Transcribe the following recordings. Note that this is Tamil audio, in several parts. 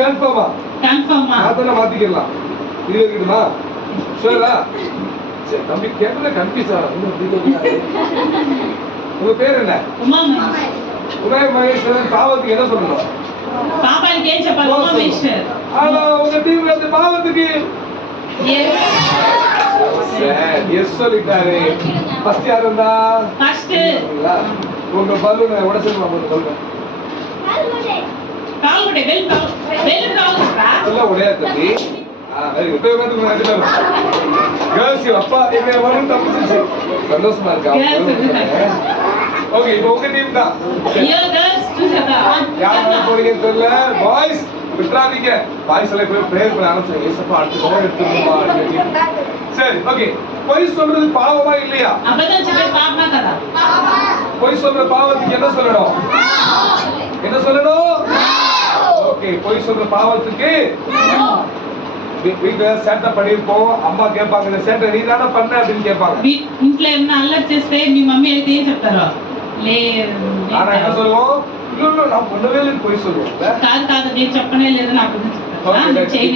கன்ஃபார்மா அதெல்லாம் மாத்திக்கலாம். இது இருக்குமா? ஷூரா? சரி தம்பி கேட்டல கன்ஃபியூஸ் ஆகுது. உங்க பேர் என்ன? உமா மகேஸ்வரன். பாவத்துக்கு என்ன சொல்லணும்? பாப்பாக்கு ஏன் చెప్పాలి? உமா மகேஸ்வர். ஆனா உங்க டீம்ல அந்த பாவத்துக்கு எஸ் சொல்லிட்டாரு. ஃபர்ஸ்ட் யார் இருந்தா? ஃபர்ஸ்ட் உங்க பலூனை உடைச்சிருமா? சொல்லுங்க. கால்குடே வெல் கால்குடா இல்ல உடையாது தம்பி. Very good. போய் வந்து எடுத்துட்டு கேர்ள்ஸ் அப்பா எங்க வரும் தப்பிச்சு சந்தோஷமா இருக்கா? ஓகே இப்போ உங்க டீம் தான். ஐயோ கேர்ள்ஸ் చూసారా? யார் போறீங்கன்னு தெரியல. பாய்ஸ் விட்றாதீங்க. பாய்ஸ் எல்லாம் போய் பிரேயர் பண்ண ஆரம்பிச்சு ஏசப்பா அடுத்து கோல் எடுத்துருமா. சரி ஓகே. பொய் சொல்றது பாவமா இல்லையா? அபத்தம் சொல்றது பாவமா కదా? பொய் சொல்ற பாவத்துக்கு என்ன சொல்லணும்? என்ன சொல்லணும்? ஓகே பொய் சொல்ற பாவத்துக்கு வீட்டுல சேட்டை பண்ணிருப்போம். அம்மா கேட்பாங்க இந்த சேட்டை நீ தானே பண்ண அப்படின்னு கேட்பாங்க. ఇంట్లో ఏమన్నా అల్లరి చేస్తే మీ మమ్మీ అయితే ఏం చెప్తారో? ஆனா என்ன சொல்லுவோம்? இல்ல நான் பண்ணவே இல்லைன்னு பொய் சொல்லுவோம். కాదు కాదు నేను చెప్పనే లేదు నాకు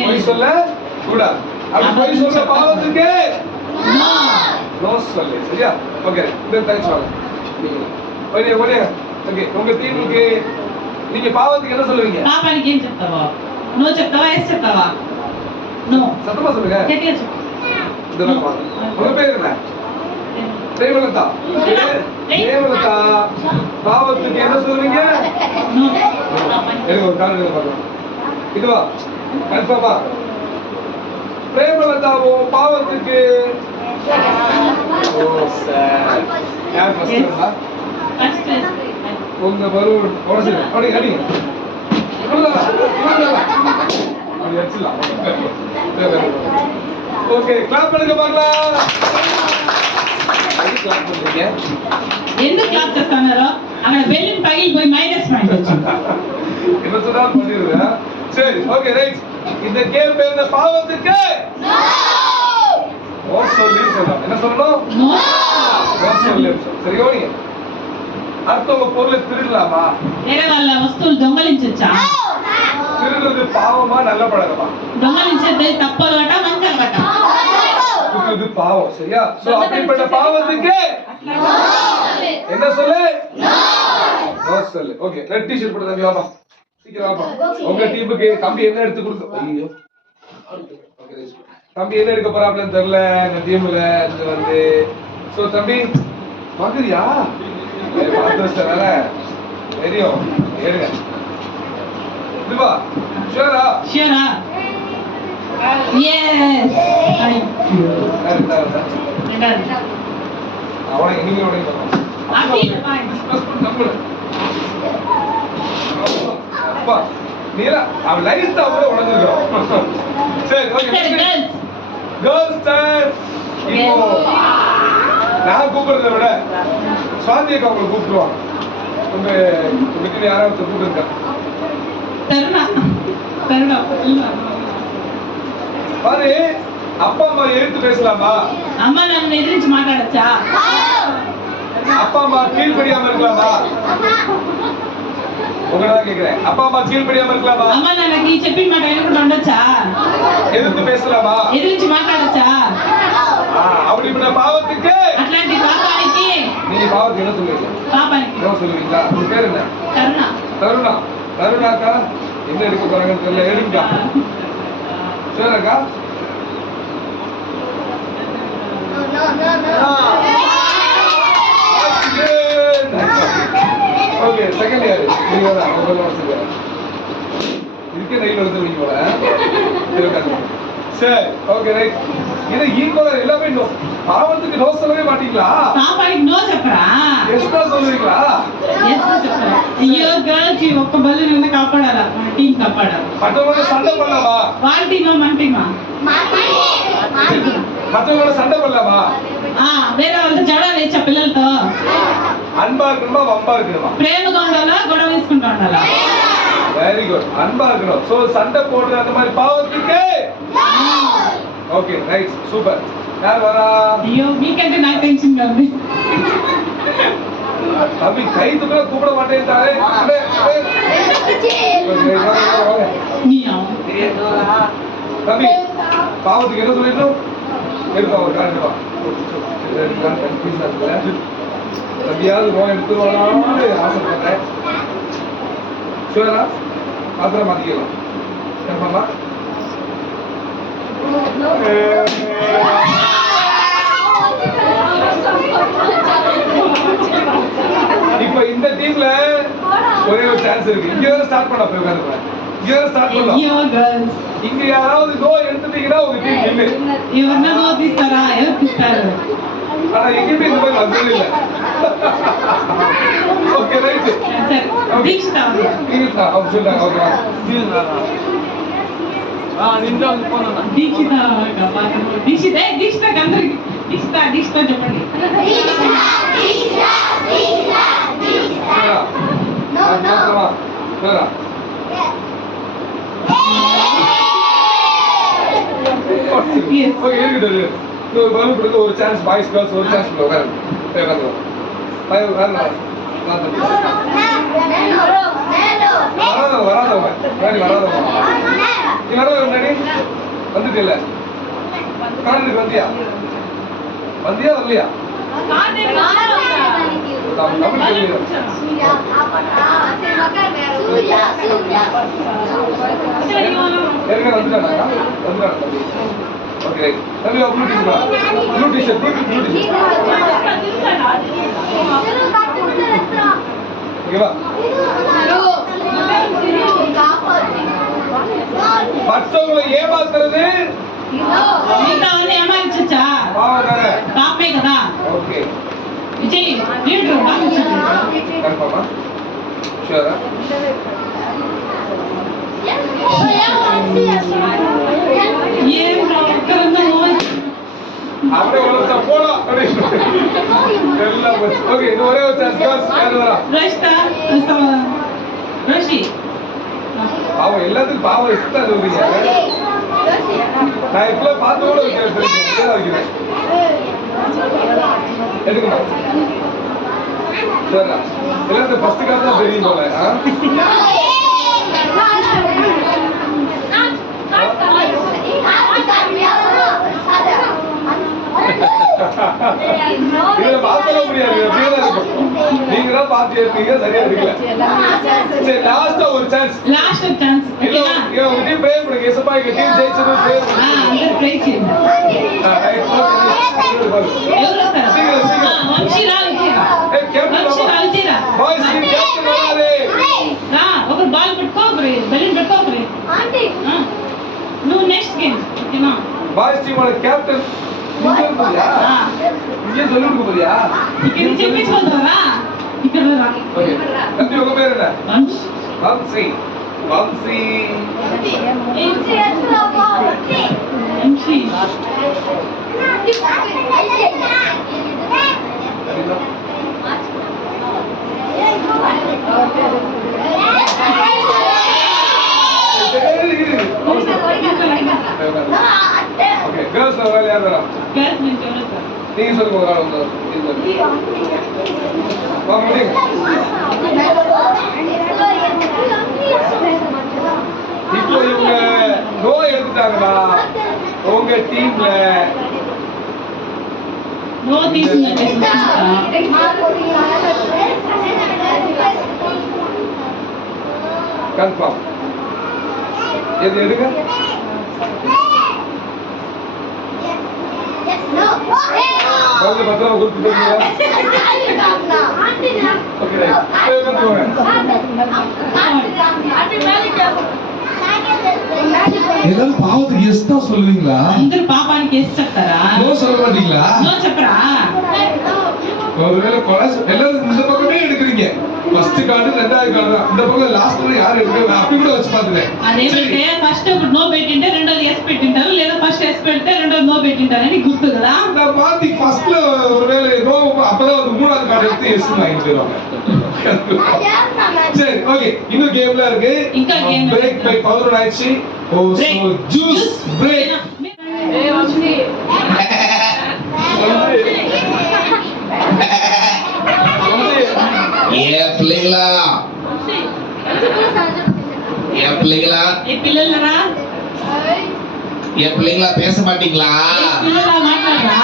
பொய் சொல்ல கூடாது. அப்படி பொய் சொல்ற பாவத்துக்கு நோ சொல்லு. சரியா? ஓகே இந்த தேங்க்ஸ் வாங்க. ஓகே ஓகே ஓகே உங்க டீமுக்கு நீங்க பாவத்துக்கு என்ன சொல்லுவீங்க? పాపానికి ఏం చెప్తావా? నో చెప్తావా? ఎస్ చెప్తావా? நோ சத்தமா சொல்லுங்க. கேட்டியா சொல்லு. இதெல்லாம் பாருங்க. உங்க பேர் என்ன? பிரேமலதா. பிரேமலதா பாவத்துக்கு என்ன சொல்லுவீங்க? நோ. எனக்கு ஒரு காரணம் பாருங்க. இதுவா கன்ஃபார்மா? பிரேமலதாவோ பாவத்துக்கு ஓ சார் யார் ஃபர்ஸ்ட்? ஃபர்ஸ்ட் உங்க பலூன் உடைச்சு அடி அடி ஓகே கிளாப் பண்ணுங்க பார்க்கலாம். கிளாப் பண்றீங்க ఎందుకు క్లాప్ చేస్తున్నారు? అక్కడ బెలూన్ పగిలిపోయి మైనస్ పాయింట్ వచ్చింది. என்ன சொன்னா பண்ணிடுங்க. சரி ஓகே ரைட். இந்த கேம் பேர் என்ன? பாவத்துக்கு நோ சொல்லி சொல்லணும். என்ன சொல்லணும்? நோ சொல்லி. சரி ஓடிங்க. அடுத்தவங்க பொருளை திருடலாமா? వేరే వాళ్ళ వస్తువులు దొంగలించొచ్చా? திருடுறது பாவமா நல்ல பழக்கமா? దొంగలించేది తప్పు అలవాట మంచి అలవాట? திருடுறது பாவம். சரியா? சோ அப்படிப்பட்ட பாவத்துக்கு என்ன சொல்லு? நோ சொல்லு. ஓகே ரெட் டி-ஷர்ட் போட்டு தம்பி வாப்பா. சீக்கிரம் வாப்பா. உங்க டீமுக்கு தம்பி என்ன எடுத்து கொடுக்க? ஐயோ ஓகே தம்பி என்ன எடுக்க போறாப்லன்னு தெரியல. இந்த டீம்ல இது வந்து சோ தம்பி மகரியா பாத்துறேன் தெரியும் எடுங்க. இதுவா ஷூரா? ஷூரா? எஸ். அவனை நீங்க உடைங்க. அப்படி பாயிண்ட் ப்ளஸ் பண்ணு நம்பு. அப்பா நீலா அவ லைட் தான் கூட உடைஞ்சிரோம். சரி ஓகே கேர்ள்ஸ் டைம். இப்போ நான் கூப்பிடுறத விட சுவாதியக்கா உங்களை கூப்பிடுவாங்க. உங்க வீட்டுல யாராவது கூப்பிட்டுருக்கா? தருணா தருணா பாரு அப்பா அம்மா எழுத்து பேசலாமா? அம்மா நம்ம எதிர்த்து மாட்டாடச்சா? அப்பா அம்மா கீழ்படியாம இருக்கலாமா? உங்களதான் கேக்குறேன். அப்பா அம்மா கீழ்படியாம இருக்கலாமா? అమ్మ నాన్నకి చెప్పిన మాట వినకుండా ఉండొచ్చా? எதிர்த்து பேசலாமா? ఎదిరించి మాట్లాడొచ్చా? அப்படிப்பட்ட பாவத்துக்கு అట్లాంటి పాపానికి நீங்க பாவத்துக்கு என்ன சொல்லுவீங்க? పాపానికి என்ன சொல்லுவீங்களா? உங்க பேர் என்ன? తరుణ. தருணா. தருணாக்கா என்ன எடுக்க போறாங்கன்னு தெரியல. எடுங்க சரிக்கா? ஓகே செகண்ட் இயர் நீங்க தான் முதல்ல வச்சுங்க. இதுக்கே நைல் எடுத்துருவீங்க போல. சரி ஓகே ரைட். இது ஈக்குவலா எல்லாமே நோ. பாவத்துக்கு நோ சொல்லவே மாட்டீங்களா? పాపానికి నో చెప్పరా? எஸ் தான் சொல்லுவீங்களா? ఎస్ చెప్పరా? అయ్యో గర్ల్స్ ఒక్క బల్లు నిన్న కాపాడాలా? మన టీం కాపాడాలి. மற்றவங்களோட சண்டை பண்ணலாமா? వాళ్ళ టీమా మన టీమా? மற்றவங்களோட சண்டை பண்ணலாமா? వేరే వాళ్ళతో జడ వేచ్చా పిల్లలతో? அன்பா இருக்கணுமா வம்பா இருக்கணுமா? ప్రేమగా ఉండాలా గొడవ వేసుకుంటూ ఉండాలా? Very good. அன்பா இருக்கணும். சோ சண்டை போடுற அந்த மாதிரி பாவத்துக்கு ஓகே ரைட் சூப்பர். யார் வரா? ஐயோ வீக்கெண்ட் நான் டென்ஷன்ல வந்து தம்பி கை தூக்க கூப்பிட மாட்டேன்ட்டாரே. வாங்க. நீயா தம்பி பாவத்துக்கு என்ன சொல்லிடணும் எடுப்பா ஒரு காரணம் கன்ஃபியூஸா இருக்குல்ல தம்பியாவது நோய் எடுத்துருவானான்னு ஆசைப்பட்டேன் ஷுவரா மாத்திரம் மாத்திக்கலாம் கன்ஃபார்மா இப்ப இந்த டீம்ல ஒரே ஒரு சான்ஸ் இருக்கு இங்க வேற ஸ்டார்ட் பண்ண போய் உட்கார்ந்து இங்க வேற ஸ்டார்ட் பண்ணலாம் ஐயோ கேர்ள்ஸ் இங்க யாராவது நோ எடுத்துட்டீங்கன்னா உங்க டீம் வின்னு இவர்னா நோதிஸ்தாரா ఎవరు తీస్తారు ஆனா எங்கேயுமே இந்த மாதிரி வந்தது இல்ல ஓகே ரைட் సరే దీక్షిత தீர்த்தா அவங்க சொல்றாங்க ஓகே దీక్షిత దీక్షిత దీక్షిత అందరికి దీక్షిత దీక్షిత చెప్పండి மாத்திரமா ஷுவரா ஓகே இருக்குது ஒரு பலூன் கொடுத்து ஒரு சான்ஸ் பாய்ஸ் கேர்ள்ஸ் ஒரு சான்ஸ் உட்காருங்க வராதவங்க நீ வரவங்க வந்துட்டு இல்ல காரணத்துக்கு வந்தியா வரலையா தமிழ் தெரியும் ஏற்கனவே வந்துட்டாங்க தம்பி ஓகே ரைட் தம்பி ப்ளூ டிஷர்ட் ஓகேவா மற்றவங்களை ஏமாத்துறது நீங்க வந்து ஏமாறிச்சா பாவம் தானே பாப்பே కదా ஓகே விஜய் லீடர் கன்ஃபார்மா ஷூரா ஏன் ஒருத்தரந்த நோய் அப்படியே ஒருத்தர போலாம் எல்லாம் ஓகே இது ஒரே ஒரு சான்ஸ் கேர்ள்ஸ் யாரு வரா ரஷ்தா ரோஷி பாவம் எல்லாத்துக்கும் பாவம் இஷ்டம் சொல்றீங்க நான் இப்ப பார்த்து கூட வைக்கிறேன் எதுக்குமா சரிண்ணா எல்லாத்துக்கும் ஃபர்ஸ்ட் கிளாஸ் தான் தெரியும் போல இதுல பார்க்கவே முடியாது அப்படியேதான் இருக்கும் நீங்க தான் பார்த்து ஏற்பீங்க சரியா இருக்கல சரி லாஸ்டா ஒரு சான்ஸ் ஓகேவா உங்க டீம் ப்ரே பண்ணுங்க ஏசப்பா எங்க டீம் ஜெயிச்சது ப்ரே அந்த ப்ரே செய்யுங்க ఎవరు సార్ వంశీరా విజయరా వంశీరా విజయరా బాయ్స్ టీమ్ కెప్టెన్ వరాలి ఒక బాల్ పట్టుకో బెలూన్ పట్టుకో ఆంటీ నువ్వు నెక్స్ట్ గేమ్ ఓకేనా బాయ్స్ టీమ్ వాళ్ళ కెప్టెన్ இங்கே சொல்லிட்டு போறியா ఇక్కడ చెప్పేసి వస్తారా ఇక్కడ రా ఓకే தம்பி உங்க பேர் என்ன వంశీ వంశీ వంశీ వంశీ ஓகே கேர்ள்ஸ் வரல யார் வரா கேஸ் மென்ட் ఎవరు సార్ நீங்க சொல்லுங்க ஒரு ஆள் வந்து வா முடிங்க இப்போ இவங்க நோய் எடுத்துட்டாங்கடா உங்க டீம்ல నో తీసుకుందంటే கன்ஃபார்ம் எது எடுங்க வந்து பத்திரம் கொடுத்துட்டீங்களா ஓகே எல்லாரும் பாவத்துக்கு எஸ் தான் சொல்லுவீங்களா అందరూ పాపానికి ఎస్ చెప్తారా நோ சொல்ல மாட்டீங்களா నో చెప్పరా ஒருவேளை கொலை எல்லாரும் இந்த பக்கமே எடுக்கிறீங்க ஃபர்ஸ்ட் கார்டு ரெண்டாவது கார்டு தான் இந்த பக்கம் லாஸ்ட்ல யார் எடுக்க அப்படி கூட வச்சு பாத்துறேன் అదేంటే ఫస్ట్ ఒకటి నో పెట్టింటే రెండోది ఎస్ పెట్టింటారు లేదా ఫస్ట్ ఎస్ పెడితే రెండోది నో పెట్టింటారు అని గుర్తు కదా நான் மாத்தி ஃபர்ஸ்ட்ல ஒருவேளை நோ அப்பதான் ஒரு மூணாவது கார்டு எடுத்து எஸ் வாங்கிட்டு போயிடுவாங்க சரி ஓகே இன்னும் கேம்ல இருக்கு ఇంకా game பிரேக் பை 11 ஆயிடுச்சு ஓ சோ ஜூஸ் பிரேக் பிள்ளைங்களா என் பிள்ளைங்களா ఏ పిల్లలరా என் பிள்ளைங்களா பேச மாட்டீங்களா? పిల్లలా మాట్లాడరా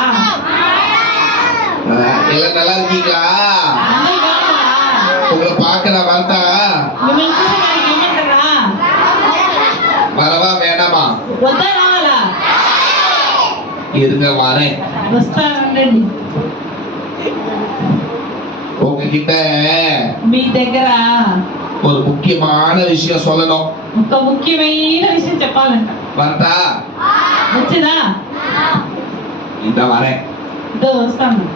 எல்லாம் நல்லா இருக்கீங்களா? అందరూ బాగున్నారా உங்களை பார்க்க நான் வரட்டா? మిమ్మల్ని చూసి నాకు ఏమంటారా வரவா வேணாமா? వద్దా రావాలా இருங்க வரேன். వస్తానండి உங்ககிட்ட మీ దగ్గర ஒரு முக்கியமான விஷயம் சொல்லணும். ఒక ముఖ్యమైన విషయం చెప్పాలంట வரட்டா? వచ్చిదా இந்த வரேன். ఇదో వస్తాను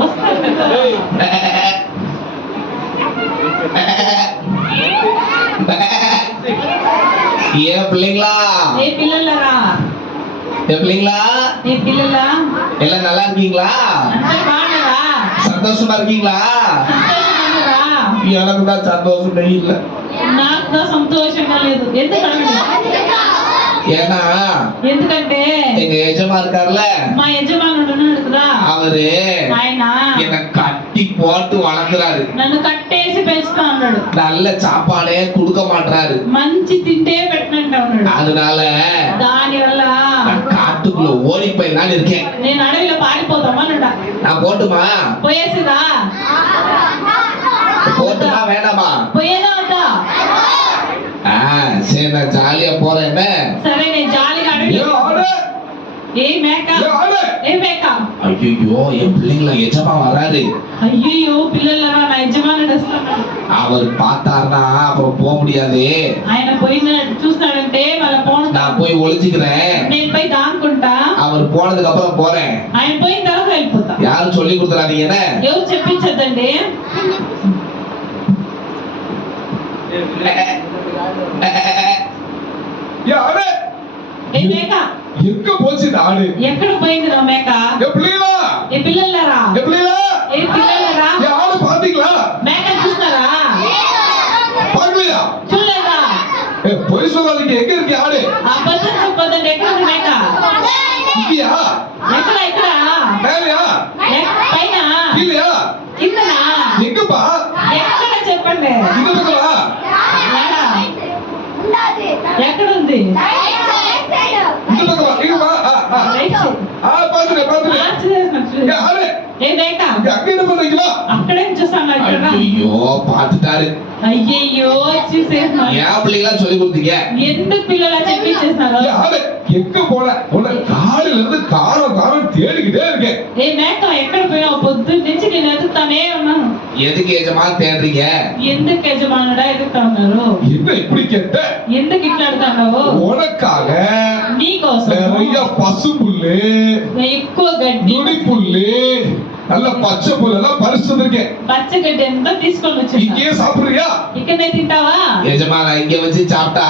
వస్తాను ஏன் பிள்ளைங்களா? ఏ పిల్లలరా என் பிள்ளைங்களா ఏ పిల్లలా எல்லாம் நல்லா இருக்கீங்களா? అందరూ బాగున్నారా சந்தோஷமா இருக்கீங்களா? సంతోషంగా எனக்கு தான் சந்தோஷமே இல்லை. నాకు సంతోషంగా లేదు ఎందుకంటే ఎందుకంటే எங்க எஜமா இருக்காருல்ல, మా యజమానుడు ఉన్నాడు కదా அவரு ఆయన என்ன கட்டி போட்டு வளர்க்குறாரு. నన్ను కట్టేసి పెంచుతా ఉన్నాడు நல்ல சாப்பாடே கொடுக்க மாட்டாரு. మంచి తింటే పెట్టనంటా ఉన్నాడు அதனால దాని వల్ల நான் காட்டுக்குள்ள ஓடி போயிடலான்னு இருக்கேன். నేను అడవిలో పారిపోతామన్నాడా நான் போட்டுமா? పోయేసిదా போட்டுமா வேணாமா? పోయేదా వద్దా சரி நான் ஜாலியா போறேன். என்ன సరే నేను జాలిగా ஏ అడవిలో ஆடு ఏ మేక ஏ ஆடு ఏ మేక ஐயோ என் பிள்ளைங்கள எஜமா வராரு. అయ్యో పిల్లలరా నా యజమానుడు వస్తున్నాడు அவர் பார்த்தாருன்னா அப்புறம் போக முடியாது. ఆయన పోయిన చూస్తాడంటే వాళ్ళ పోను நான் போய் ஒளிஞ்சுக்கிறேன். నేను పోయి దాక్కుంటా அவர் போனதுக்கு அப்புறம் போறேன். ఆయన పోయిన తర్వాత వెళ్ళిపోతా யாரும் சொல்லி கொடுத்துறாதீங்க. என்ன ఎవరు చెప్పించద్దండి ஏ ஆடு ఏ మేక எங்க போச்சு இந்த ஆடு? ఎక్కడ పోయింది నా మేక ஏ பிள்ளைகளா ఏ పిల్లలరా ஏ பிள்ளைகளா ఏ పిల్లలరా ஏ ஆடு பாத்தீங்களா? మేక చూస్తారా பாக்கலையா? చూడలేదా ஏ பொய் சொல்லாதீங்க, எங்க இருக்கு ஆடு? అబద్ధం చెప్పొద్దండి ఎక్కడ ఉంది మేక இங்கயா? ఎక్కడ ఎక్కడ மேலையா? పైన கீழயா? కిందనా எங்கப்பா? ఎక్కడ చెప్పండి இந்த பக்கமா? ఎక్కడ? ఎక్కడ ఉంది இந்த பக்கமா? எங்கப்பா? Right side. பாத்துட்டேன். మార్చి చేసినట్టు. ஏ ஆடு ఏ మేక இங்க அங்க என்ன பண்றீங்களா? అక్కడేం చూస్తాను ఇక్కడ ஐயோ பார்த்துட்டாரு. అయ్యయ్యో చూసేసినారు ஏன் பிள்ளைங்களா சொல்லி கொடுத்தீங்க? ఎందుకు పిల్లలు చెప్పించేసినారు ஏ ஆடு எங்க போன? உன்னை காலையில இருந்து காரம் தேடிக்கிட்டே இருக்கேன். ఏ మేక ఎక్కడ పోయావు పొద్దున్న నుంచి నేను ఎదుగుతానే ఉన్నాను எதுக்கு எஜமா தேடுறீங்க? ఎందుకు యజమానుడా ఎదుగుతా ఉన్నారు என்ன இப்படி கேட்ட? ఎందుకు ఇట్లా అడుగుతున్నావు உனக்காக నీకోసం நிறைய பசுப்புல்லு, ఎక్కువ గడ్డి நுனிப்புல்லு, நல்ல பச்சை புல்லெல்லாம் பறிச்சு வந்திருக்கேன். పచ్చగడ్డి ఎంత తీసుకొని వచ్చా இங்கேயே சாப்பிடுறியா? ఇక్కడనే తింటావా எஜமா நான் இங்க வச்சு சாப்பிட்டா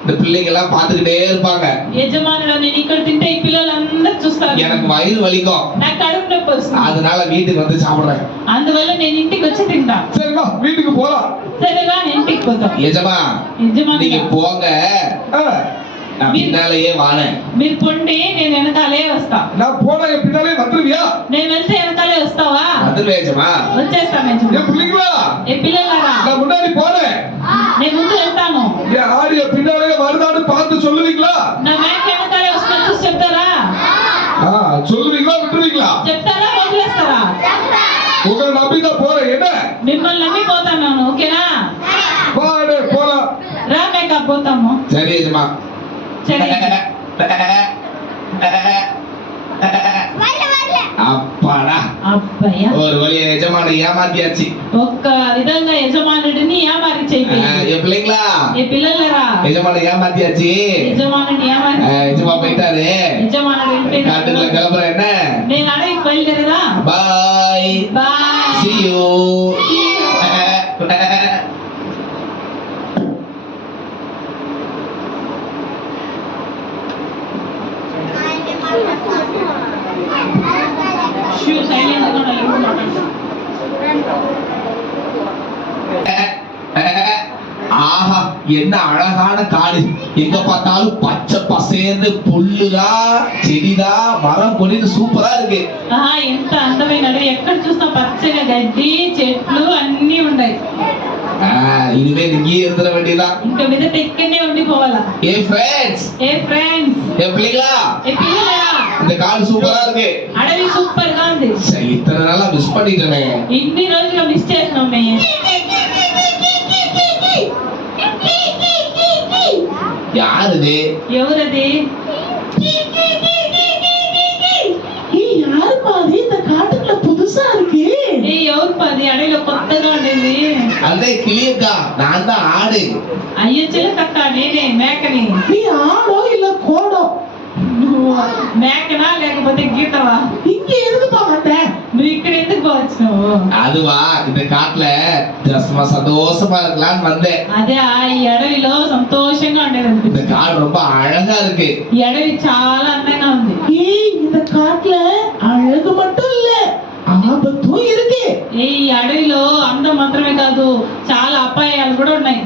இந்த பிள்ளைங்க எல்லாம் பாத்துக்கிட்டே இருப்பாங்க. యజమానుడు నేను ఇక్కడ తింటే ఈ పిల్లలందరూ చూస్తారు எனக்கு வயிறு வலிக்கும். నాకు కడుపు నొప్పి వస్తుంది அதனால வீட்டுக்கு வந்து சாப்பிடுறேன். అందువల్ల నేను ఇంటికి వచ్చి తింటా சரி வா வீட்டுக்கு போலாம். సరేగా నేను ఇంటికి పోతాం எஜமா యజమానుడు நீங்க போங்க, ஆ, நான் பின்னாலேயே வானேன். మీరు పొండి నేను వెనకాలే వస్తా நான் போனா என் பின்னாலே வந்துருவியா? నేను వెళ్తే వెనకాలే వస్తావా வந்துருவேன் எஜமா. వచ్చేస్తాను என் యజమానుడు. பிள்ளைங்களா ఏ పిల్లలారా நான் முன்னாடி போறேன். నేను ముందు వెళ్తాను என் ஆடிய பின்னாலே வருதான்னு பார்த்து சொல்லுவீங்களா? నా మేక వెనకాలే వస్తున్నా చూసి చెప్తారా ஆ, சொல்லுவீங்களா விட்டுருவீங்களா? చెప్తారా వదిలేస్తారా உங்களை நம்பி தான் போறேன். என்ன మిమ్మల్ని నమ్మి పోతాను ఓకేనా வா அடே, போலாம். రా మేక పోతాము சரி எஜமா. సరే அப்பாடா అబ్బయ్యా ஒரு வழியா எஜமான ஏமாத்தியாச்சு. ఒక్క విధంగా యజమానుడిని ఏమారి చేయిపోయింది என் பிள்ளைங்களா ఏ పిల్లలరా எஜமான ஏமாத்தியாச்சு. యజమానుడిని ఏమారి எஜமா போயிட்டாரு. యజమానుడు காட்டுக்குள்ள వెళ్ళిపోయినాడు கிளம்புறேன். என்ன నేను అడవికి బయలుదేరదా பாய், బాయ్ see you. షూ సైలెంట్ గా నిలబడతాను ஆஹா என்ன அழகான காடு. எங்க பார்த்தாலும் பச்சை பசேர்னு புல்லுதான் செடிதான் மரம் கொடின்னு சூப்பரா இருக்கு. ఎంత అందమైన అడవి ఎక్కడ చూసినా పచ్చగా గడ్డి చెట్లు అన్ని ఉన్నాయి இனிமே இங்கேயே இருந்துட வேண்டியதான். ఇంక మీదట ఇక్కడనే ఉండిపోవాలా. ஏ ஃப்ரெண்ட்ஸ், ఏ ఫ్రెండ్స్, ஏ பிள்ளைங்களா, ఏ పిల్లలరా, இந்த காடு சூப்பரா இருக்கு. అడవి సూపర్ గా ఉంది. சரி, இத்தனை நாளா மிஸ் பண்ணிட்டேனே. ఇన్ని రోజులు మిస్ చేసినాం మే. யாருது? ఎవరది? யாருப்பா அது இந்த காட்டுக்குள்ள புதுசா இருக்கு? ఎవరు పది అడవిలో కొత్తగా ఉండేది? அదే கிளியக்கா, நான் தான் ஆடு. అయ్యో చిలకక్క, నేనే మేకని. நீ ஆடோ இல்ல கோடோ? నువ్వు మేకనా లేకపోతే గీతవా? இங்க எதுக்குப்பா வந்த? నువ్వు ఇక్కడ ఎందుకు వచ్చినావు? அதுவா, இந்த காட்டுல சும்மா சந்தோஷமா இருக்கலாம்னு வந்தேன். అదే ఈ అడవిలో సంతోషంగా ఉండేది. இந்த காடு ரொம்ப அழகா இருக்கு. ఈ అడవి చాలా అందంగా ఉంది. ஏய், இந்த காட்டுல அழகு மட்டும் இல்ல, ஆபத்தும் இருக்கு. ఈ అడవిలో అందం మాత్రమే కాదు, చాలా అపాయాలు కూడా ఉన్నాయి.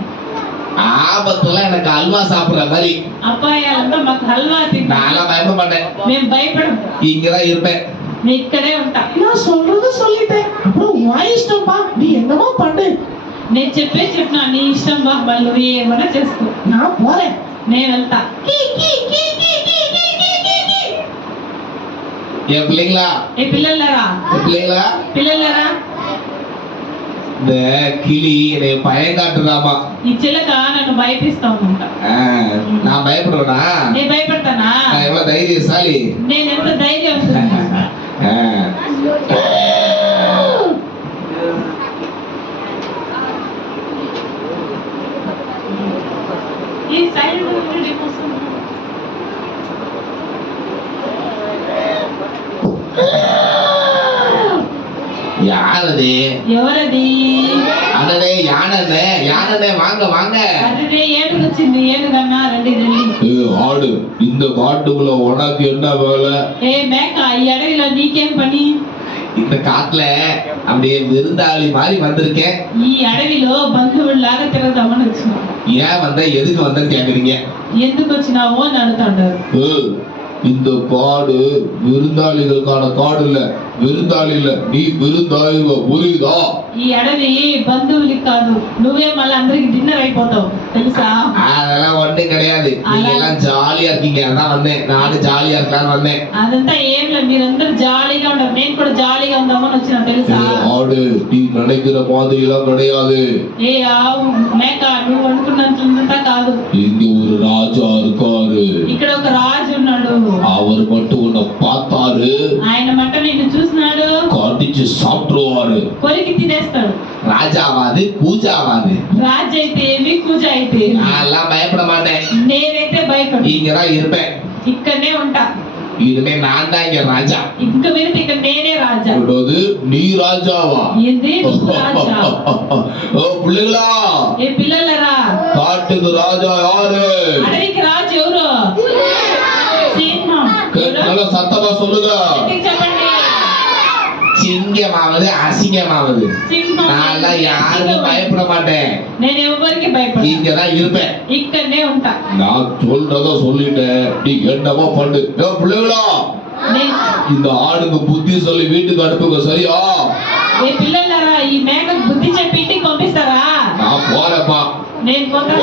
ஆபத்துல எனக்கு அல்வா சாப்பிடுற மாதிரி. అపాయాలంతా మాకు హల్వా తిన్నా. நான்லாம் பயப்பட மாட்டேன். మేము భయపడం. இங்கதான் இருப்பேன். నేను ఇక్కడే ఉంటా. நான் சொல்றத சொல்லிட்டேன், அப்புறம் உன் இஷ்டம்ப்பா, நீ என்னமோ பண்ணு. నేను చెప్పినా నీ ఇష్టం బా, వాళ్ళు ఏమన్నా చేసుకో. நான் போறேன். నేను వెళ్తా. என் பிள்ளைங்களா, ఏ పిల్లలరా, என் பிள்ளைங்களா, పిల్లలరా, இந்த கிளி என்னை பயம் காட்டுதாமா. ఈ చిలక నన్ను భయపిస్తా ఉంటా. நான் பயப்படுவேனா? నేను భయపడతానా? நான் எவ்வளவு தைரியசாலி. నేను ఎంత ధైర్యం. ஆ. ఈ సైడ్ నుండి వస్తుంది. யாரது? ఎవరది? அடடே, யானண்ணே, யானண்ணே, வாங்க வாங்க. అరే ఏనుగు వచ్చింది. ఏనుగన్నా రండి రండి. ஆடு, இந்த காட்டுக்குள்ள உனக்கு என்ன வேலை? ఏ మేక, ఈ అడవిలో నీకేం పని? இந்த காட்டுல அப்படியே விருந்தாளி மாதிரி வந்திருக்கேன். ఈ అడవిలో బంధువుల్లాగా తిరగదామని వచ్చినా. ஏன் வந்த, எதுக்கு வந்தேன்னு கேக்குறீங்க? ఎందుకు వచ్చినావో అని అడుగుతాడు. இந்த காடு விருந்தாளிகளுக்கான காடு இல்ல, விருந்தாளி இல்ல, நீ விருந்தாளிங்க, புரியுதா? ఈ అడవి బంధువులకి కాదు, నువ్వే మళ్ళీ అందరికి డిన్నర్ అయిపోతావు తెలుసా? அதெல்லாம் ஒண்ணும் கிடையாது. நீங்க எல்லாம் ஜாலியா இருக்கீங்க, அதான் வந்தேன். நானும் ஜாலியா இருக்கலாம்னு வந்தேன். అదంతా ఏం లేదు, మీరందరూ జాలీగా ఉంటారు. నేను కూడా జాలీగా ఉందామని వచ్చినా తెలుసా? ஆடு, நீ நினைக்கிற மாதிரி எல்லாம் கிடையாது. ఏ ఆవు మేక, నువ్వు అనుకున్నంత కాదు. இங்க ஒரு ராஜா இருக்காரு. ఇక్కడ ఒక రాజు ఉన్నాడు. அவர் மட்டும் உன்னை பார்த்தாரு, ఆయన మట్ట నిన్ను చూసినాడు, கடிச்சு சாப்பிட்டுருவாரு. కొరికి తినేస్తాడు. ராஜாவாது பூஜாவாது. రాజు అయితే ఏమి, కూజ అయితే ఏమి. நான் எல்லாம் பயப்பட மாட்டேன். నేనైతే భయపడు. இங்கதான் இருப்பேன். ఇక్కడనే ఉంటా. இனிமே நான் தான் இங்க ராஜா. ఇంక మీద ఇక్కడ నేనే రాజా. சொல்றது, நீ ராஜாவா? ఏంది నువ్వు రాజా? ஓ பிள்ளைகளா, ఏ పిల్లలరా, காட்டுக்கு ராஜா யாரு? అడవికి రాజు ఎవరు? సింహం. நல்ல சத்தமா சொல்லுங்க. గట్టిగా చెప్పండి. சிங்கமாவது அசிங்கமாவது సింహం. நான் எல்லாம் யாருக்கும் பயப்பட மாட்டேன். నేను ఎవరికి భయపడ. இங்கதான் இருப்பேன். ఇక్కడనే ఉంటా. நான் சொல்றத சொல்லிட்டேன், நீ என்னவோ பண்ணு. ஏ பிள்ளைகளா, నేను இந்த ஆடுக்கு புத்தி சொல்லி வீட்டுக்கு அனுப்புங்க, சரியா? ఏ పిల్లలరా, ఈ మేకకు బుద్ధి చెప్పి ఇంటికి పంపిస్తారా? நான் పోறேப்பா. నేను పోతా.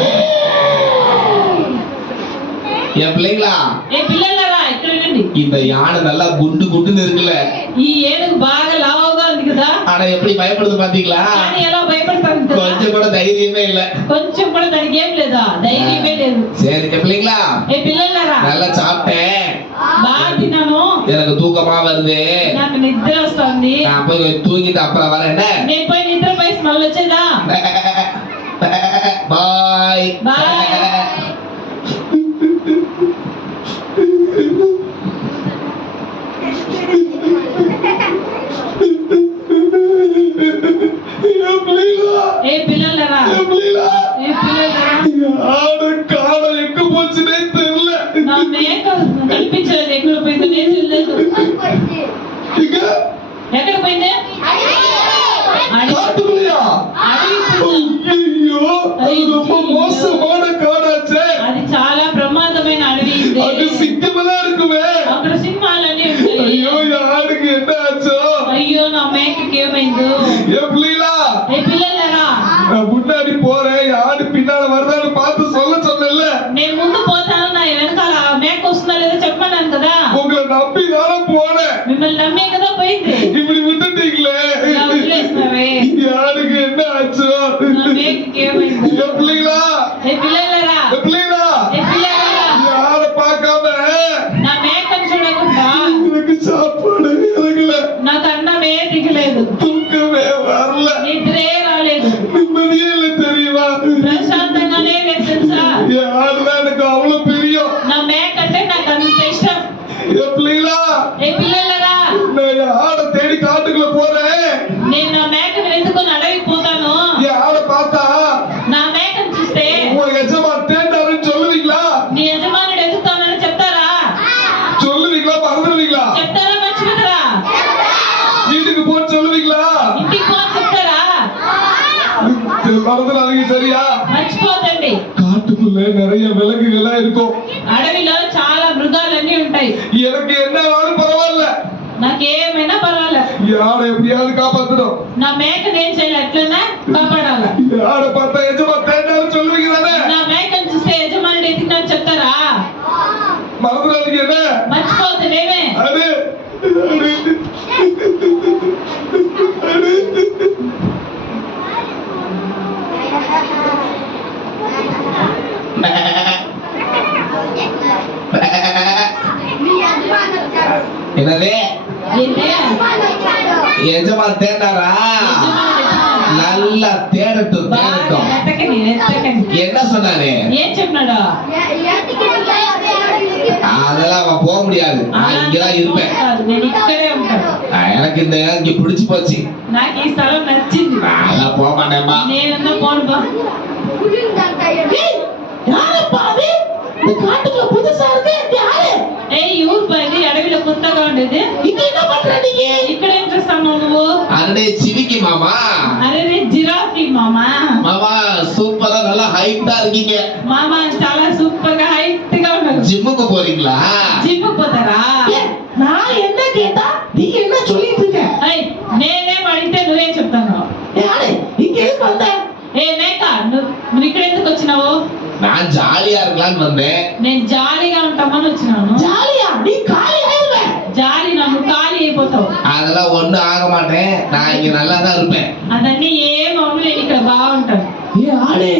என் பிள்ளைங்களா, ఏ పిల్లలరా, ఇక్కడ వినండి. இந்த யானை நல்லா குண்டு குண்டுன்னு இருக்குல்ல, ఈ ఏనుగు బాగా లావుగా ఉంది కదా, ஆனா எப்படி பயப்படுது பாத்தீங்களா? కానీ ఎలా భయపడతారు కదా? கொஞ்சம் கூட தைரியமே இல்ல. కొంచెం కూడా దానికి ఏం లేదా, ధైర్యమే లేదు. சரி என் பிள்ளைங்களா, ఏ పిల్లలరా, நல்லா சாப்பிட்டேன், బాగా తిన్నాను, எனக்கு தூக்கமா வருது, నాకు నిద్ర వస్తుంది. நான் போய் தூங்கிட்டு அப்புறம் வரேன். నేను పోయి నిద్ర పోయి మళ్ళీ వచ్చేదా? பாய் బాయ్. ఏ పిల్లలరా, ఏ పిల్లలరా, ஆடு காணோம், எங்க போச்சுன்னே தெரியல. నా మేక కనిపించలేదు, ఎక్కడ పోయిందో నేను చూడలేదు. இங்க ఎక్కడ పోయింది? காட்டுக்குள்ளயா? ஐயோ, அது ரொம்ப மோசமான காடாச்சே. అది చాలా ప్రమాదమైన అడవి ఇది. அங்க சிங்கமெல்லாம் இருக்குமே. అక్కడ సింహాలన్నీ ఉంటాయి. ஐயோ, என் ஆடுக்கு என்ன ஆச்சோ? అయ్యో, నా మేకకి ఏమైందో? ஏ பிள்ளைகளா, ఏ పిల్లలరా, நான் முன்னாடி போறேன், నీకు ఏమైంది என் பிள்ளைங்களா ఏ పిల్లలరా என் பிள்ளைங்களா ఏ పిల్లలరా யார பார்க்காம నా మేకను చూడకుండా எனக்கு சாப்பாடு இறங்கல, నాకు అన్నమే దిగలేదు தூக்கமே வரல, నిద్రే రాలేదు நிம்மதியே இல்லை தெரியுமா? ప్రశాంతంగానే లేదు తెలుసా என் ஆடுதான் எனக்கு அவ்வளவு பிரியம். నా మేక అంటే నాకు అంత ఇష్టం என் பிள்ளைங்களா ఏ పిల్లలరా நான் என் ஆடை தேடி காட்டுக்குள்ள போறேன். నేను నా మేకను వెతుకొని అడవికి పోతాను என் ஆடை பார்த்தா నా మేకను చూస్తే உங்க எஜமான் தேண்டாருன்னு சொல்லுவீங்களா? నీ యజమానుడు ఎదుగుతానని చెప్తారా சொல்லுவீங்களா? மறந்துடுவீங்களா? చెప్తారా మర్చిపోతారా வீட்டுக்கு போன்னு சொல்லுவீங்களா? ఇంటికి పోని చెప్తారా மறந்துடாதீங்க சரியா? మర్చిపోతండి காட்டுக்குள்ள நிறைய விலங்குகள் இருக்கும். అడవిలో చాలా మృగాలన్నీ ఉంటాయి எனக்கு என்ன ஆனாலும் பரவாயில்ல, నాకేమైనా పర్వాలేదు யாரை எப்படியாவது காப்பாத்தணும். నా మేకను ఏం చేయాలి ఎట్లన్నా కాపాడాల யாரை பார்த்தா எஜமான் தேண்டாருன்னு சொல்லுவீங்க தானே? నా మేకను చూస్తే యజమానుడు ఎదిగినని చెప్తారా மறந்துடாதீங்க என்ன? మర్చిపోతానేమే அது என்னது ఏంటే எஜமான் தேடாரா? நல்லா தேடட்டும் தேடட்டும். ఎత్తకండి ఎత్తకండి என்ன சொன்னாரு? ఏం చెప్పినాడు அதெல்லாம் அவன் போக முடியாது, நான் இங்கதான் இருப்பேன். కాదు, నేను ఇక్కడే ఉంటాను எனக்கு இந்த இடம் இங்க பிடிச்சு போச்சு, నాకు ఈ స్థలం నచ్చింది நான் போக மாட்டேன்பா. నేనన్నా పోను బా யாரப்பா அது? இந்த காட்டுக்குள்ள புதுசா இருக்கு, யாரு? ఈ ఊరు పైది అడవిలో కొత్తగా ఉండేది இங்க என்ன பண்ற நீங்க? ఇక్కడ ఏం చేస్తావు నువ్వు அண்ணே சிவிக்கி மாமா. అరే రే జిరాఫీ మామా மாமா சூப்பரா நல்லா ஹைட்டா இருக்கீங்க. మామా చాలా సూపర్ గా హైట్ గా ఉన్నారు ஜிம்முக்கு போறீங்களா? జిమ్ పోతారా ஏய், நான் என்ன கேட்டா நீ என்ன சொல்லிட்டு இருக்க? ఏయ్, నేనేం అడిగితే నువ్వేం చెప్తాను யாரு? இங்க எதுக்கு வந்த? ఏ మేక నువ్వు ఇక్కడ ఎందుకు వచ్చినావు நான் ஜாலியா இருக்கலாம்னு வந்தேன். నేను జాలీగా ఉంటామని వచ్చినాను ஜாலியா? நீ காலி ஆயிடுவ. జాలి నన్ను ఖాళీ అయిపోతావు அதெல்லாம் ஒண்ணும் ஆக மாட்டேன், நான் இங்க நல்லா தான் இருப்பேன். అదన్నీ ఏం అవ్వదు నేను ఇక్కడ బాగుంటాను ஏ ஆளு,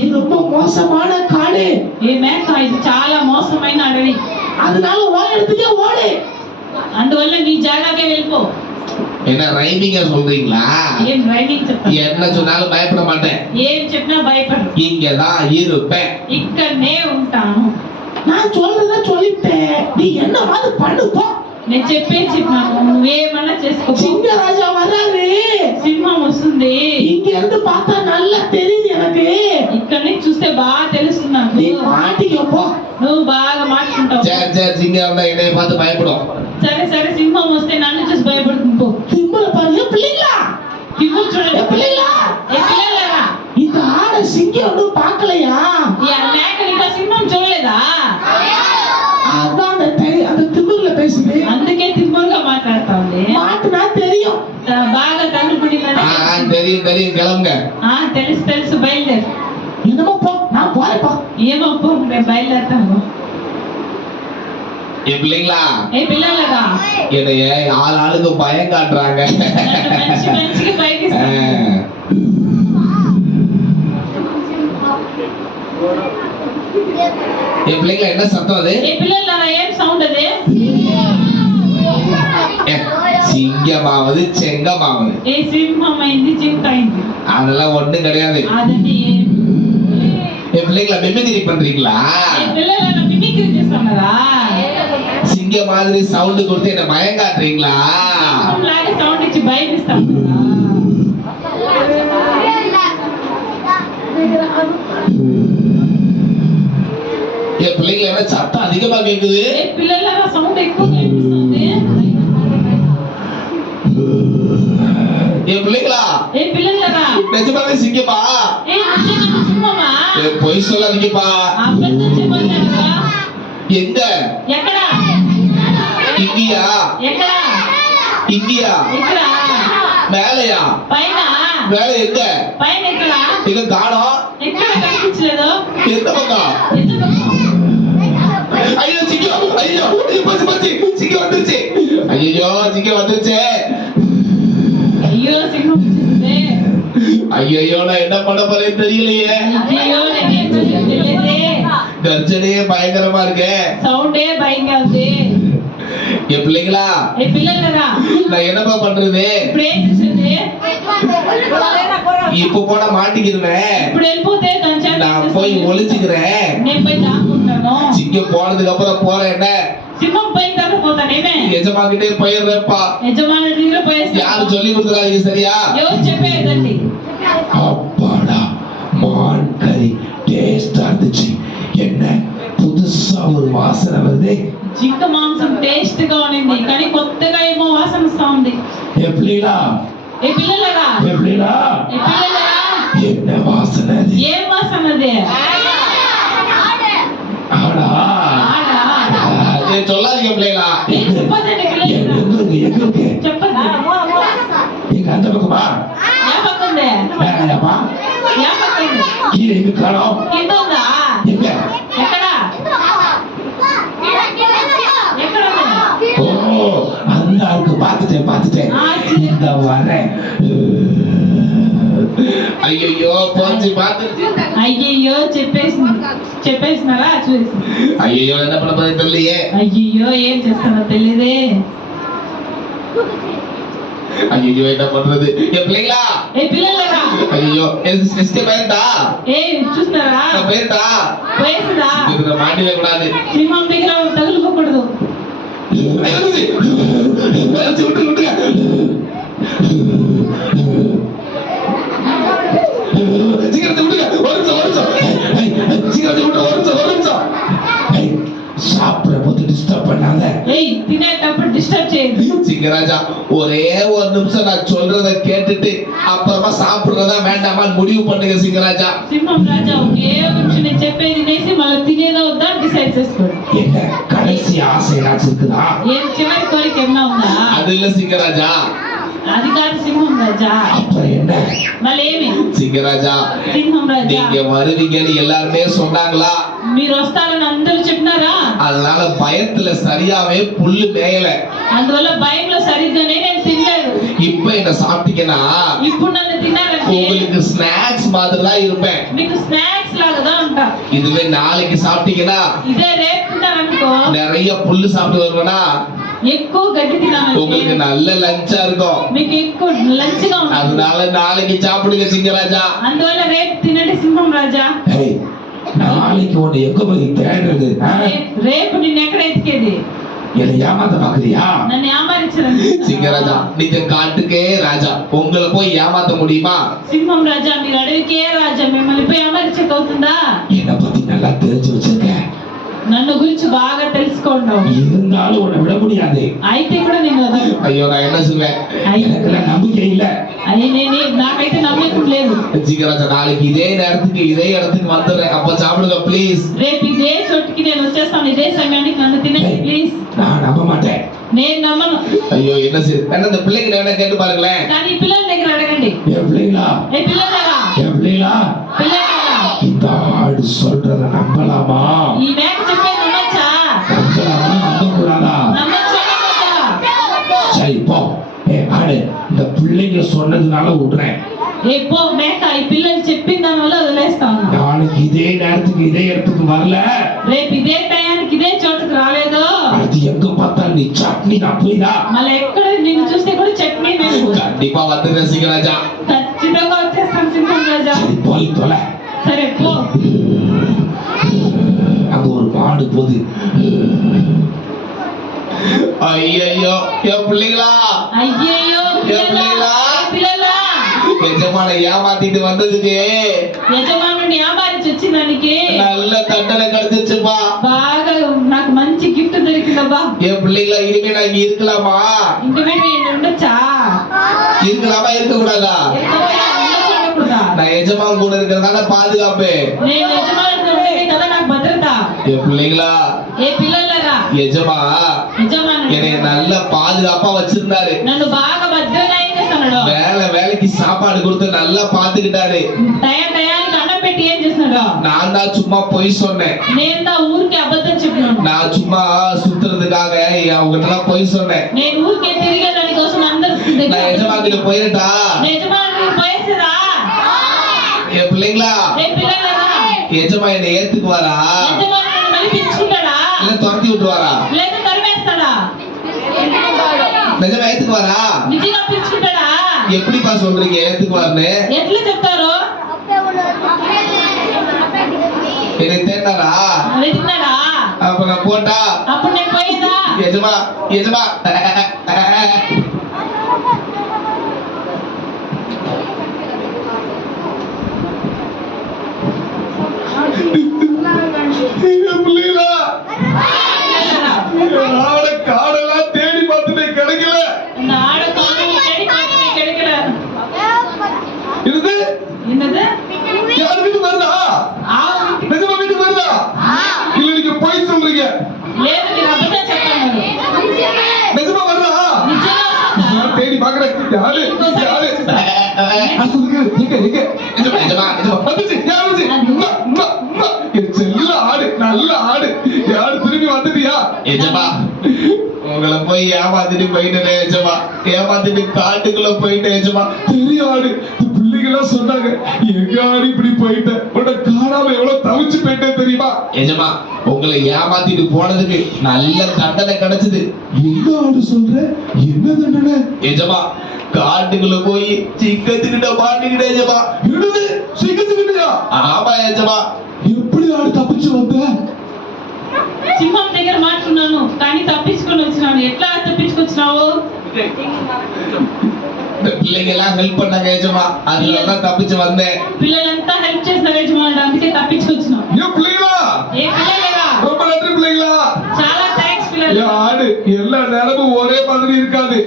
இது ரொம்ப மோசமான காடு. ఏ మేక ఇది చాలా మోసమైన అడవి அதனால ஓட எடுத்துக்கே ஓடு. అందువల్ల నీ జాగాకే వెళ్ళిపో என்ன ரைமிங்க சொல்றீங்களா? ఏం డ్రైవింగ్ చెప్తాను என்ன சொன்னாலும் பயப்பட மாட்டேன், ఏం చెప్పినా భయపడు இங்கதான் இருப்பேன். ఇక్కడనే ఉంటాను நான் சொல்றத சொல்லிட்டேன், நீ என்ன மாதிரி பண்ணு போ. నేను చెప్పినాను నువ్వేమన్నా చేసుకో சிங்கராஜா வராரு. సింహం వస్తుంది இங்க இருந்து பார்த்தா நல்லா தெரியுது எனக்கு. ఇక్కడ నుంచి చూస్తే బాగా తెలుస్తుంది నాకు நீ மாட்டிக்க போ. నువ్వు బాగా మాట్లాడుకుంటావు சரி சரி, சிங்கம் வந்தா என்னைய பார்த்து பயப்படும். సరే సరే సింహం వస్తే నన్ను చూసి భయపడుతుంది పో திம்பல பாரு. ஏ பிள்ளைங்களா, సింహం చూడండి ஏ பிள்ளைங்களா, ఏ పిల్లలరా இந்த ஆட சிங்கம் ஒன்றும் பார்க்கலையா? ఈ మేకని ఇంకా సింహం చూడలేదా அதான் அந்த திமிர்ல பேசுது. అందుకే తిమ్మరుగా మాట్లాడతా ఉంది மாட்டுனா தெரியும். బాగా కనుపడిందంటే தெரியும் தெரியும், கிளம்புங்க. తెలుసు తెలుసు బయలుదేరు என்னமோ போ, நான் போறேன்ப்பா. ఏమప్పో నేను బయలుదేరుతాను என் பிள்ளைங்களா, ఏ పిల్లలరా என்னைய ஆளுக்கு பயம் காட்டுறாங்க. నన్ను మంచి మంచిగా భయపిస్తాను என் பிள்ளைங்களா, என்ன சத்தம் அது? ఏ పిల్లలరా ఏం సౌండ్ అది சிங்கமாவது செங்கமாவது ఏ సింహం అయింది జింక అయింది அதெல்லாம் ஒண்ணும் கிடையாது. అదండి என் பிள்ளைங்களா, மிமிக்ரி பண்றீங்களா? ఏ పిల్లలరా మిమిక్రీ చేస్తున్నారా சிங்க மாதிரி சவுண்ட் கொடுத்து என்ன பயம் காட்டுறீங்களா? లాగా సౌండ్ ఇచ్చి భయపిస్తాను என் பிள்ளைங்கள என்ன சத்தம் அதிகமா கேக்குது? ఏ పిల్లలరా సౌండ్ ఎక్కువ వినిపిస్తుంది என் பிள்ளைங்களா, ఏ పిల్లలరా நிஜமாவே சிங்கமா? ఏ నిజంగా సింహమా பொய் சொல்லாதீங்கப்பா. అబద్ధం చెప్పొద్దా எங்க? ఎక్కడ இங்கயா? ఎక్కడ இங்கயா? ఇక్కడ மேலையா? పైన மேல எங்க? పైన ఎక్కడ இங்க காணோம். ఎక్కడ కనిపించలేదు எந்த பக்கம்? ఎందుకు ஐயோ சிங்கம், ஐயோ பச்சு பச்சு, சிங்கம் வந்துருச்சு. ஐயோ சிங்கம் வந்துருச்சு. అయ్యో సింహం వచ్చేసింది ஐயோ நான் என்ன பண்ண போறேன்னு தெரியலையே. ஐயோ నేను ఏం తెలియదే. கர்ஜனையே பயங்கரமா இருக்கே. సౌండే భయంగా ఉంది. என் பிள்ளைங்களா, ఏ పిల్లలరా நான் என்னப்பா பண்றது? ఇప్పుడు ఏం చేసేది? இப்ப போனா மாட்டிக்கிறேன். ఇప్పుడు వెళ్ళిపోతే దాని చేత நான் போய் ஒளிச்சுக்கிறேன். నేను పోయి దాక్కుంటాను. சிங்கம் போனதுக்கு அப்புறம் போறேன். என்ன సింహం పోయిన తర్వాత పోతానేమే. எஜமா கிட்டே போயிடுறேன்ப்பா. యజమాని దగ్గర పోయేస్తా. யாரும் சொல்லி கொடுத்துறாங்க சரியா? ఎవరు చెప్పేదండి? அப்பாடா, மான் கறி டேஸ்டா இருந்துச்சு. என்ன புதுசா ஒரு வாசனை வருது. జింక మాంసం టేస్ట్ గా ఉంది కానీ కొత్తగా ఏమో వాసన వస్తా ఉంది. எப்படிடா ఏ పిల్లలరా எப்படிடா ఏ పిల్లలరా என்ன வாசனை அது? ఏ వాసన అది? ஆடா ఆడా அது சொல்லாதீங்க பிள்ளைங்களா. ఏం చెప్పదండి పిల్లలరా? எங்க இருக்கு? చెప్పండి. எங்க அந்த பக்கமா? ఏ పక్కంది? ஏப்பா ఏ పక్కంది? கீழே எங்க காணோம்? కింద ఉందా? எங்க? ఎక్కడ ఎక్కడ ఉంది? ஓ அந்த ஆளுக்கு பார்த்துட்டேன். இந்த வரேன். ஐயோ போச்சு பார்த்துச்சு. అయ్యయ్యో చెప్పేసినారా? చూసి ஐயோ என்ன பண்ண போறது தெரியலையே. అయ్యయ్యో ఏం చేస్తానో తెలియదే. ஐயோ என்ன பண்றது? என் பிள்ளைங்களா, ఏ పిల్లలరా ஐயோ எஸ்கே போயிருந்தா ఏ చూస్తున్నారా? போயிருந்தா పోయేసిరా. இதுல மாட்டிட கூடாது. సింహం దగ్గర తగులుకోకూడదు. சாப்பிட போது டிஸ்டர்ப் பண்ணாத. ஏய் தினேட்டப்ப டிஸ்டர்ப் చేయదు. சிங்கராஜா ஒரே ஒரு நிமிஷம் நான் சொல்றத கேட்டுட்டு அப்புறமா சாப்பிடுறதா வேண்டாமான்னு முடிவு பண்ணுங்க சிங்கராஜா. సింహం రాజా ఒకే నిమిషం నేను చెప్పేది వినేసి మళ్ళీ తినేదా వద్దా డిసైడ్ చేసుకోండి. என்ன கடைசி ஆசை ஏதாச்சும் இருக்குதா? ఏం చివరి కోరిక ఏమన్నా ఉందా? அது இல்ல சிங்கராஜா. అది కాదు సింహం రాజా. அப்புறம் என்ன? మళ్ళీ ఏమి? சிங்கராஜா, సింహం రాజా நீங்க வருவீங்கன்னு எல்லாருமே சொன்னாங்களா? మీరు వస్తారని అందరూ చెప్పినారా? அதனால பயத்துல சரியாவே புல்லு மேயல. అందువల్ల భయంలో సరిగ్గానే నేను తినలేదు. இப்ப என்ன சாப்பிட்டீங்கன்னா ఇప్పుడు నన్ను తిన్నారంటే உங்களுக்கு ஸ்நாக்ஸ் மாதிரி தான் இருப்பேன். మీకు స్నాక్స్ లాగా ఉంటా. இதுவே நாளைக்கு சாப்பிட்டீங்கன்னா ఇదే రేపు తిన్నారనుకో நிறைய புல்லு சாப்பிட்டு வருவேனா ఎక్కువ గడ్డి తినాలంటే உங்களுக்கு நல்ல லஞ்சா இருக்கும். మీకు ఎక్కువ లంచ్ గా ఉంటుంది. அதனால நாளைக்கு சாப்பிடுங்க சிங்கராஜா. అందువల్ల రేపు తినండి సింహం రాజా. நாளைக்கு உன்னை எங்க போய் தேடுறது? రేపు నిన్ను ఎక్కడ ఎతికేది? என்னை ஏமாத்த பாக்குறியா? నన్ను ఏమారించరండి. சிங்கராஜா, நீங்க காட்டுக்கே ராஜா, உங்களை போய் ஏமாத்த முடியுமா? సింహం రాజా మీరు అడవికే రాజా, మిమ్మల్ని పోయి ఏమారించక అవుతుందా? என்னை பத்தி நல்லா தெரிஞ்சு வச்சிருக்க. నన్ను గురించి బాగా తెలుసుకోండి. இருந்தாலும் உன்னை விட முடியாது. అయితే కూడా నేను వదలను. ஐயோ நான் என்ன சொல்வேன்? అయ్యో எனக்குலாம் நம்பிக்கை இல்ல. నాకైతే నమ్మకం లేదు. சிங்கராஜா, நாளைக்கு இதே நேரத்துக்கு இதே இடத்துக்கு வந்துடுறேன். அப்ப சாப்பிடுங்க ப்ளீஸ். రేపు ఇదే చోటుకి నేను వచ్చేస్తాను. ఇదే సమయానికి నన్ను తినండి ప్లీజ్. நான் நம்ப மாட்டேன். నేను నమ్మను. ஐயோ என்ன செய்ய? அந்த பிள்ளைங்க என்ன கேட்டு பாருங்களேன். కానీ పిల్లల దగ్గర అడగండి. என் பிள்ளைங்களா, ఏ పిల్లలారా என் பிள்ளைங்களா, పిల్లలారా இந்த ஆடு சொல்றத நம்பலாமா? ఈ మేక చెప్పేది నమ్మచ్చా? நம்பலாமா நம்ப கூடாதா? నమ్మచ్చా నమ్మచ్చా? சரி போ. ஆடு, இந்த பிள்ளைங்க சொன்னதுனால விடுறேன். ఏ పో మేక, ఈ పిల్లలు చెప్పిన దానివల్ల వదిలేస్తాను. நாளைக்கு இதே நேரத்துக்கு இதே இடத்துக்கு வரல, రేపు ఇదే టయానికి ఇదే చోటుకు రాలేదు, அது எங்க பார்த்தாலும் நீ சட்னி தான் போயிடா. మళ్ళీ ఎక్కడ నిన్ను చూస్తే కూడా చట్నీ నేను கண்டிப்பா வந்துடுறேன் சிங்கராஜா. ఖచ్చితంగా వచ్చేస్తాను సింహం రాజా. சரி போய் தொலை. సరే పో. அங்க ஒரு மாடு போகுது. ஐயோ என் பிள்ளைங்களா, అయ్యయ్యో పిల్లలా పిల్లలా எஜமான ஏமாத்திட்டு வந்ததுக்கு యజమానుని ఏమారించి వచ్చిందానికి நல்ல தண்டனை கிடைச்சிருச்சுப்பா. బాగా నాకు మంచి గిఫ్ట్ దొరికిందబ్బా. என் பிள்ளைங்களா, இனிமே நான் இங்க இருக்கலாமா? ఇంక మేము ఉండొచ్చా? இருக்கலாமா இருக்க கூடாதா? ఉండకూడదా? நான் எஜமான் கூட இருக்கிறதால பாதுகாப்பு. నేను యజమానుడితో ఉండేది కదా నాకు భద్రత. என் பிள்ளைங்களா, ఏ పిల్లలరా எஜமா యజమానుడు என்னை நல்ல பாதுகாப்பா வச்சிருந்தாரு. నన్ను బాగా భద్రంగా ఏం చేస్తున్నాడు? வேலைக்கு சாப்பாடு கொடுத்து நல்லா பாத்துக்கிட்டாரு. టయానికి అన్నం పెట్టి ఏం చేస్తున్నాడు? நான் தான் சும்மா பொய் சொன்னேன். నేను దా ఊరికి అబద్ధం చెప్పినాను. நான் சும்மா சுத்துறதுக்காக அவங்ககிட்ட எல்லாம் பொய் சொன்னேன். నేను ఊరికే తిరిగే దానికోసం అందరు நான் எஜமா கிட்ட போயிட்டா యజమానుడికి పోయేసిరా என் பிள்ளைங்களா என் பிள்ளைங்களா எஜமா என்ன ஏத்துக்குவாரா యజమాని నన్ను మళ్ళీ పిలుచుకుంటాడా இல்ல துரத்தி விட்டுவாரா లేదా తరిమేస్తాడా நிஜமா ஏத்துக்குவாரா నిజంగా పిలుచుకుంటాడా எப்படிப்பா சொல்றீங்க ஏத்துக்குவாருன்னு ఎట్లా చెప్తారు எனக்கு தேடினாரா వెతికినాడా அப்ப நான் போட்டா అప్పుడు నేను పోయేదా எஜமா எஜமா பிள்ளைகளா ஆட காடெல்லாம் தேடி பார்த்துட்டு கிடைக்கல இந்த ஆடு காணோம் தேடி பார்த்துட்டு கிடைக்கல இது என்னது யார் வீட்டுக்கு வருதா ஆவு நிஜமா வீட்டுக்கு வருதா இல்ல நீங்க போய் சொல்றீங்க లేదు మీరు అబద్ధం చెప్తున్నారు நிஜமா வருதா నిజంగా వస్తుందా? நான் தேடி பாக்குறேன் யாரு யாரு சொல்லுங்க எங்க எங்க நிஜமா நிஜமா நிஜமா வந்துச்சு யார் வந்துச்சு உம்மா, உம்மா, உம்மா. என் செல்ல ஆடு நல்ல ஆடு யாரு திரும்பி வந்துட்டியா எஜமா உங்களை போய் ஏமாத்திட்டு போயிட்டேன் எஜமா ஏமாத்திட்டு காட்டுக்குள்ள போயிட்டேன் எஜமா தெரியும் ஆடு பிள்ளைங்களாம் சொன்னாங்க எங்க ஆடு இப்படி போயிட்டேன் உன்னை காணாம எவ்வளவு தவிச்சு போயிட்டேன் தெரியுமா எஜமா உங்களை ஏமாத்திட்டு போனதுக்கு நல்ல தண்டனை கிடைச்சது என்ன ஆடு சொல்ற என்ன தண்டனை எஜமா காட்டுக்குள்ள போய் சிக்கத்துக்கிட்ட மாட்டிக்கிட்டேன் எஜமா என்னது சிக்கத்துக்கிட்டயா ஆமா எஜமா எப்படி ஆடு தப்பிச்சு வந்த సింహం దగ్గర మాట్లాడున్నాను కానీ తప్పించుకొని వచ్చినాను ఎట్లా తప్పించుకొచ్చినావు பிள்ளைங்க எல்லாம் ஹெல்ப் பண்ணாங்க எஜமா அதுல தப்பிச்சு வந்தேன் పిల్లలంతా హెల్ప్ చేస్తారు యజమానుడు అందుకే తప్పించుకొచ్చినాం ஏன் பிள்ளைங்களா ఏ పిల్లలేరా ரொம்ப நன்றி பிள்ளைங்களா చాలా థ్యాంక్స్ పిల్లలు ஆடு எல்லா நேரமும் ஒரே மாதிரி இருக்காது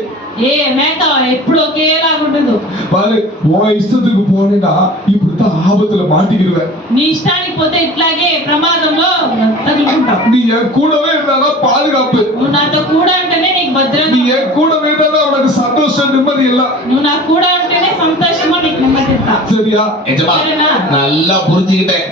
ఏ మేక ఎప్పుడు ఒకేలాగా ఉండదు பாரு உன் இஷ்டத்துக்கு போனேன்னா இப்படித்தான் ஆபத்துல மாட்டிக்கிடுவேன் నీ ఇష్టానికి పోతే ఇట్లాగే ప్రమాదంలో తగులుకుంటావు நீ என் கூடவே இருந்தாதான் பாதுகாப்பு నువ్వు నాతో కూడా ఉంటేనే నీకు భద్రత நீ என் கூடவே இருந்தாதான் உனக்கு சந்தோஷம் நிம்மதி எல்லாம் నువ్వు నాకు కూడా ఉంటేనే సంతోషమా నీకు నెమ్మదిస్తా சரியா எஜமா சரிண்ணா. நல்லா புரிஞ்சுக்கிட்டேன்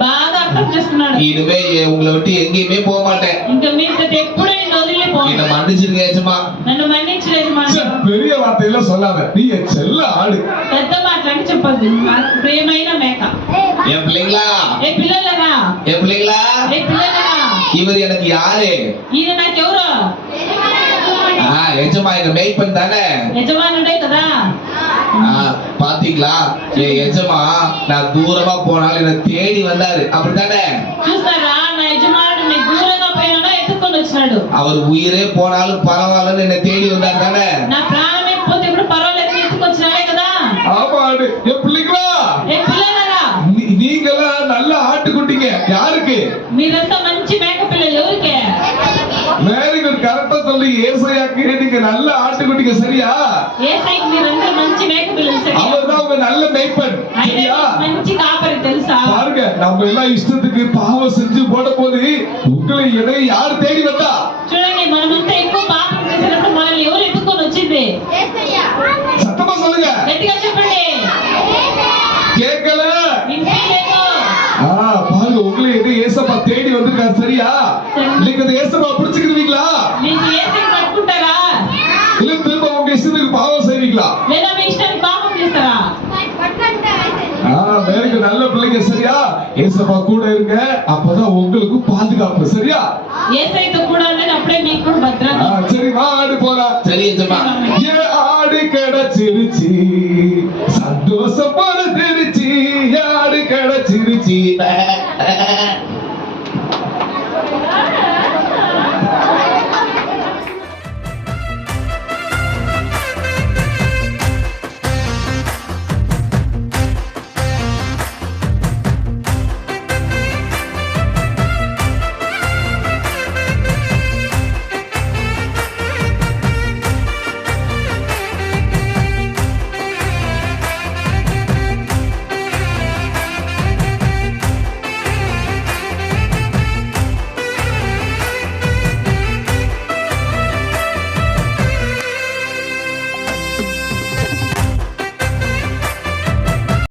బాగా అర్థం చేసుకున్నాడు இனிமே உங்களை விட்டு எங்கேயுமே போக மாட்டேன் ఇంకా మీతో ఎప్పుడూ నిన్ను వదిలిపో என்ன మన్నిச்சிருங்க యజమా నన్ను మన్నించు యజమానుడు பெரிய வார்த்தையெல்லாம் சொல்லாத நீ என் செல்ல ஆடு పెద్ద మాటలని చెప్పొద్దు నాకు ప్రియమైన మేక என் பிள்ளைங்களா ఏ పిల్లలరా என் பிள்ளைங்களா ఏ పిల్లలరా இவர் எனக்கு யாரு ఈయన నాకెవరు எஜமா எங்க மேய்ப்பன் தானே యజమానుడే కదా பாத்தீங்களா என் எஜமா நான் தூரமா போனாலும் என்ன தேடி வந்தாரு அப்படித்தானே చూస్తారా నా యజమానుడు నీ దూరంగా పోయినా ఎత్తుకొని వచ్చినాడు அவர் உயிரே போனாலும் பரவாயில்லன்னு என்ன தேடி வந்தாரு தானே నా ప్రాణం ఎక్కిపోతే ఇప్పుడు పర్వాలేదు ఎత్తుకొచ్చినాడే కదా ஆமா ஆடு என் பிள்ளைங்களா ఏ పిల్లలరా நீங்கெல்லாம் நல்ல ஆட்டுக்குட்டிங்க யாருக்கு మీరంతా మంచి మేక పిల్లలు ఎవరికే வெரி குட் கரெக்டா சொல்லி ஏசாயாக்கு நீங்க நல்ல ஆட்டுக்குட்டிங்க சரியா ఏసైకి మీరంతా మంచి మేక పిల్లలు సరే அவர்தான் உங்க நல்ல மேய்ப்பன் ఆయన சரியா మంచి కాపరి తెలుసా பாருங்க நம்ம எல்லாம் இஷ்டத்துக்கு பாவம் செஞ்சு போட போது உங்களை என்னை யார் தேடி வந்தா చూడండి మనమంతా ఎక్కువ పాపం చేసినప్పుడు మనల్ని ఎవరు ఎత్తుకొని వచ్చింది சத்தமா சொல்லுங்க గట్టిగా చెప్పండి கேட்கல ఇంటే లేదు பாருங்க உங்களை என்ன ஏசப்பா தேடி வந்திருக்காரு சரியா நீங்க அந்த ஏசப்பா பிடிச்சுக்கிடுவீங்களா మీకు ఏసైని పట్టుకుంటారా இல்ல திரும்ப உங்க இஷ்டத்துக்கு பாவம் செய்வீங்களா లేదా మీ ఇష్టానికి పాపం చేస్తారా வேறுக்கு நல்ல பிள்ளைங்க சரியா ஏசப்பா கூட இருங்க அப்பதான் உங்களுக்கு பாதுகாப்பு சரியா ఏసైతో కూడా ఉండండి అప్పుడే మీకు కూడా భద్రత சரி வா ஆடு போலாம் சரி ஏசப்பா ஏ ஆடு கிடைச்சிருச்சு சந்தோஷப்பட தெரிச்சு ஆடு கிடைச்சிருச்சு